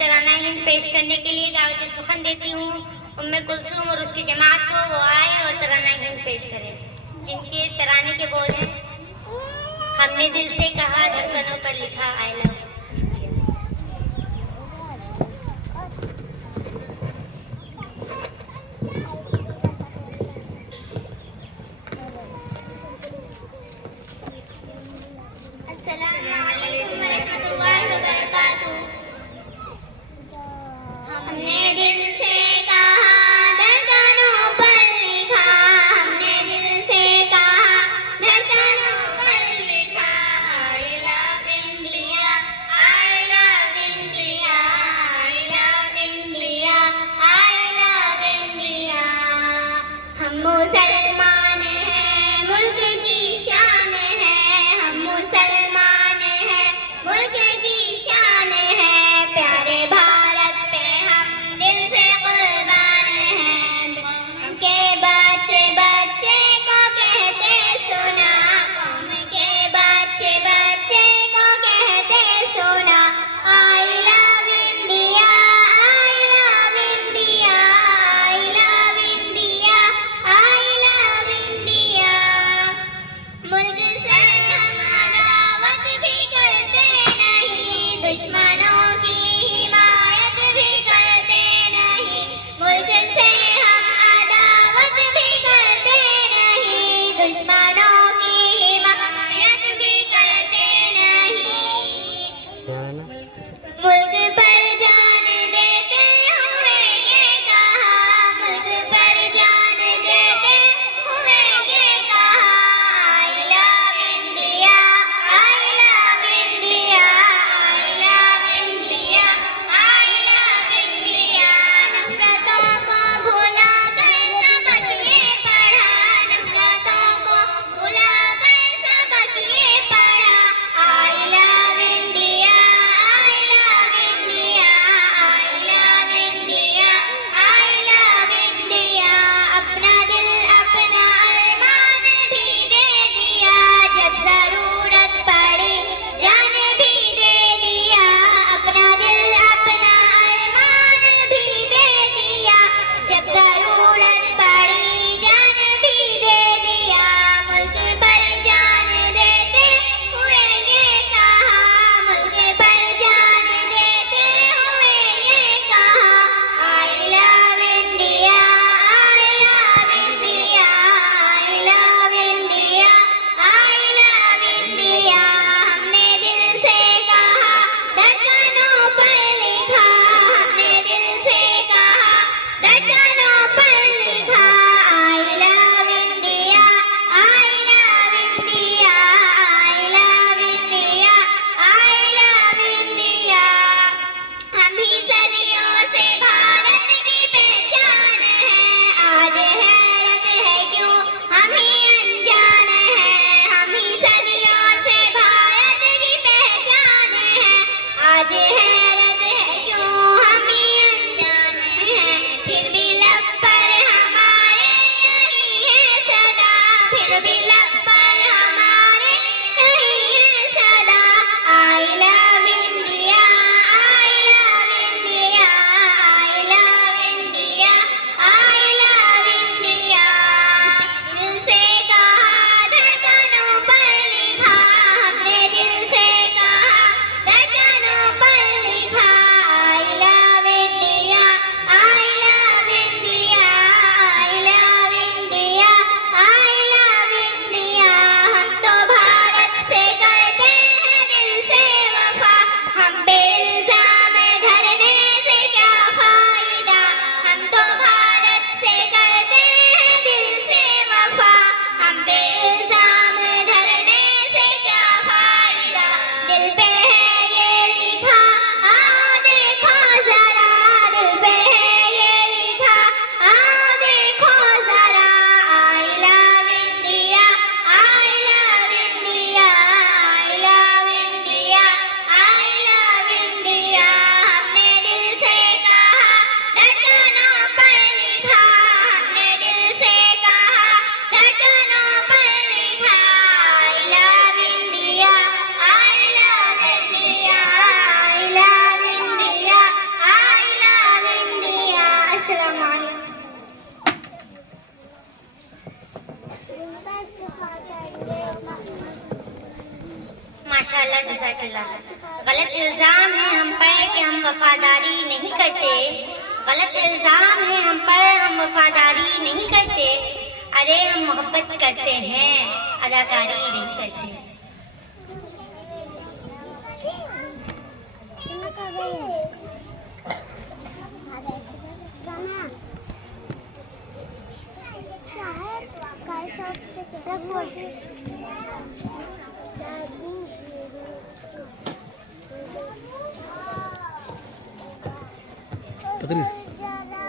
तराना हिंद पेश करने के लिए दावत सुखन देती हूँ उम्मे कुलसूम और उसकी जमात को। वो आए और तराना हिंद पेश करें, जिनके तराने के बोल हैं, हमने दिल से कहा, धड़कनों पर लिखा आई लव। अस्सलामुअलैकुम वरहमतुल्लाहि वबरकातुहू। हमने दिल से कहा, धड़कनों पर लिखा, हमने दिल से कहा, धड़कनों पर लिखा, I love India, I love India, I love India, I love India. हम मुसलमान हैं, मुल्क की शान है, हम मुसलमान हैं, मुल्क की शान है, प्यारे भारत पे हम दिल से कुर्बान हैं। के बच्चे बच्चे को कहते सुना, कौम के बच्चे बच्चे को कहते सुना, I love India, I love India, I love India, I love India. मुल्क से हम अदावत भी करते नहीं, दुश्मनों की हिमायत भी करते नहीं, मुल्क से हम अदावत भी करते नहीं, दुश्मनों की हिमायत भी करते नहीं। मुल्क पर जान देते हुए ये कहा, मुल्क पर जान देते हुए ये कहा, I love India, I love India, I love India, माशाल्लाह, जज़ाकल्लाह। गलत इल्ज़ाम है हम पर कि हम वफादारी नहीं करते। गलत इल्ज़ाम है हम पर, हम वफादारी नहीं करते। अरे हम मोहब्बत करते हैं, अदाकारी नहीं करते। पता नहीं